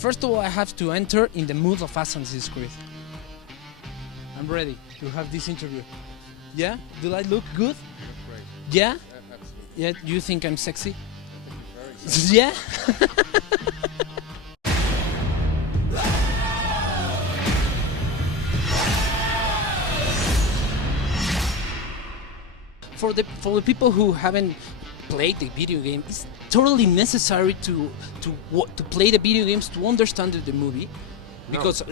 First of all, I have to enter in the mood of Assassin's Creed. I'm ready to have this interview. Yeah? Do I look good? Great. Yeah? Absolutely. Yeah, you think I'm sexy? I think you're very Yeah? For the people who haven't played the video game, it's totally necessary to play the video games to understand the movie. Because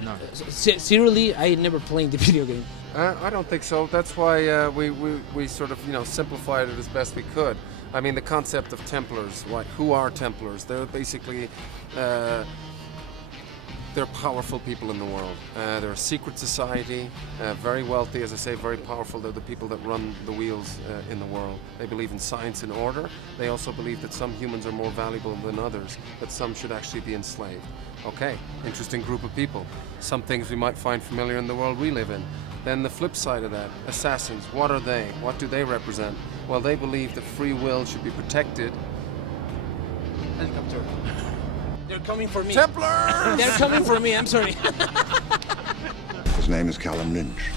seriously, I never played the video game. I don't think so. That's why we sort of simplified it as best we could. I mean, the concept of Templars. Who are Templars? They're basically they're powerful people in the world. They're a secret society, very wealthy, as I say, very powerful. They're the people that run the wheels in the world. They believe in science and order. They also believe that some humans are more valuable than others, that some should actually be enslaved. Okay, interesting group of people. Some things we might find familiar in the world we live in. Then the flip side of that, assassins, what are they? What do they represent? Well, they believe that free will should be protected. Helicopter. They're coming for me. Templars! They're coming for me, I'm sorry. His name is Callum Lynch.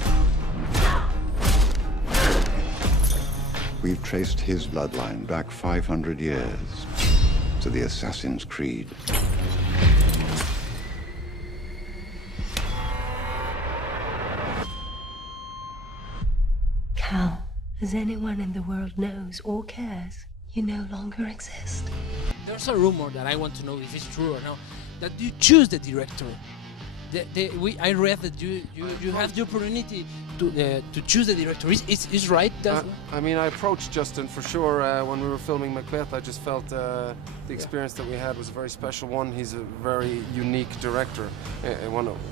We've traced his bloodline back 500 years to the Assassin's Creed. Cal, as anyone in the world knows or cares, you no longer exist. There's a rumor that I want to know if it's true or not, that you choose the director. I read that you have the opportunity to choose the director. Is right? I mean, I approached Justin for sure when we were filming Macbeth. I just felt the experience that we had was a very special one. He's a very unique director.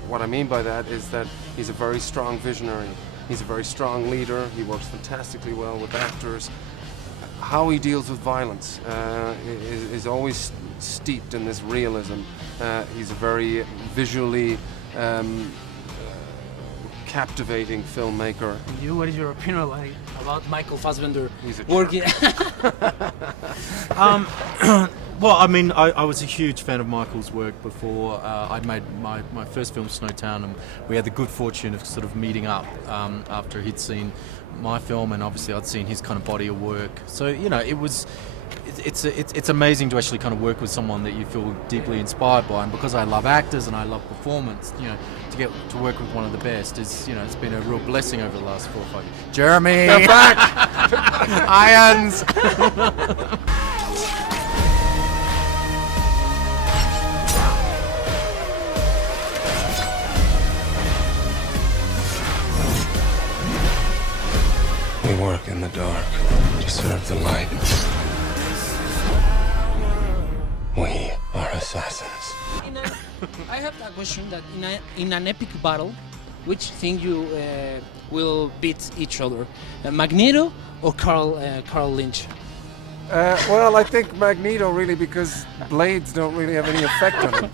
What I mean by that is that he's a very strong visionary. He's a very strong leader. He works fantastically well with actors. How he deals with violence is always steeped in this realism. He's a very visually captivating filmmaker. And you, what is your opinion about Michael Fassbender? He's a working. Well, I mean, I was a huge fan of Michael's work before. I'd made my first film, Snowtown, and we had the good fortune of sort of meeting up after he'd seen my film, and obviously I'd seen his kind of body of work. So, it's amazing to actually kind of work with someone that you feel deeply inspired by, and because I love actors and I love performance, to get to work with one of the best is, it's been a real blessing over the last 4 or 5 years. Jeremy! They're back! Irons! We work in the dark to serve the light. We are assassins. I have a question that in an epic battle, which thing you will beat each other? Magneto or Carl Lynch? Well, I think Magneto really, because blades don't really have any effect on him.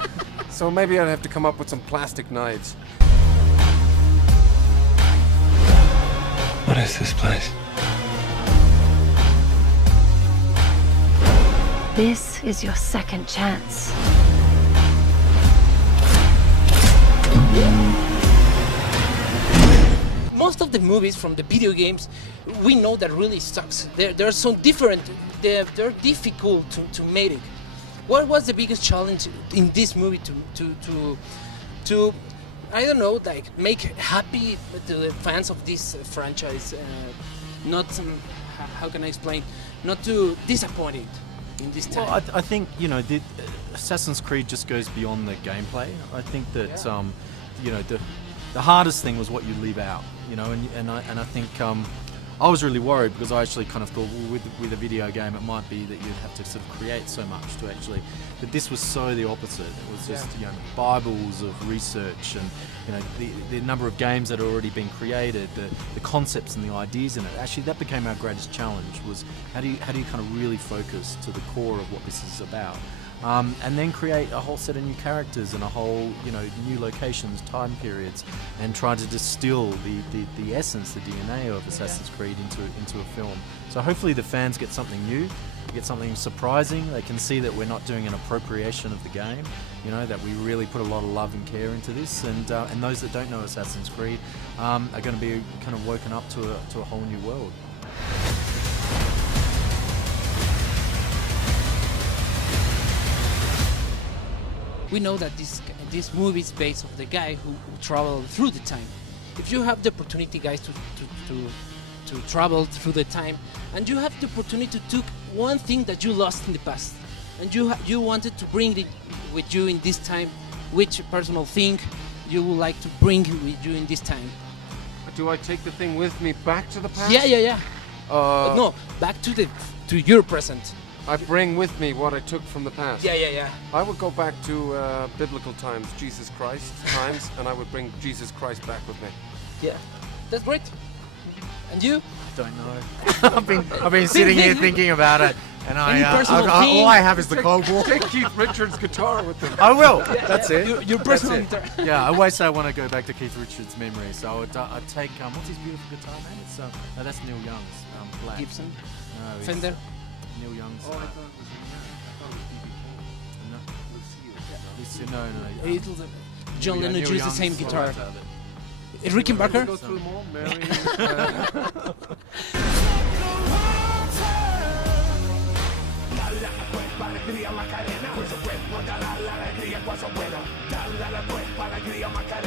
So maybe I'd have to come up with some plastic knives. What is this place? This is your second chance. Most of the movies from the video games, we know that really sucks. They're so different. They're difficult to make it. What was the biggest challenge in this movie to I don't know, like make happy the fans of this franchise? Not how can I explain? Not too disappointed in this time. Well, I think the Assassin's Creed just goes beyond the gameplay. I think that the hardest thing was what you leave out. And I think I was really worried because I actually kind of thought, well, with a video game, it might be that you'd have to sort of create so much to actually. But this was so the opposite. It was just bibles of research and the number of games that had already been created, the concepts and the ideas in it. Actually, that became our greatest challenge. Was how do you kind of really focus to the core of what this is about. And then create a whole set of new characters and a whole, new locations, time periods, and try to distill the essence, the DNA of Assassin's Creed into a film. So hopefully the fans get something new. get something surprising. They can see that we're not doing an appropriation of the game. You know, that we really put a lot of love and care into this, and those that don't know Assassin's Creed are going to be kind of woken up to a whole new world. We know that this movie is based on the guy who traveled through the time. If you have the opportunity, guys, to travel through the time, and you have the opportunity to take one thing that you lost in the past, and you wanted to bring it with you in this time, which personal thing you would like to bring with you in this time? Do I take the thing with me back to the past? Yeah. No, back to your present. I bring with me what I took from the past. Yeah. I would go back to biblical times, Jesus Christ times, and I would bring Jesus Christ back with me. Yeah, that's great. And you? Don't know. I've been sitting here thinking about it, and all I have is the Cold War. Take Keith Richards' guitar with them. I will. That's it. Your personal guitar. Yeah, I always say I want to go back to Keith Richards' memory, so I'd take what's his beautiful guitar name? It's no, that's Neil Young's Black. Gibson. No, it's Fender. Neil Young's. Oh, I thought it was B.B. King. No. It's John Lennon Neil used the same Young's- guitar. Oh, Ricky Barker. Go through them all, Mary. Alegría Macarena, pues su cuerpo da la alegría, cuando bueno, da la cuerpo alegría Macarena.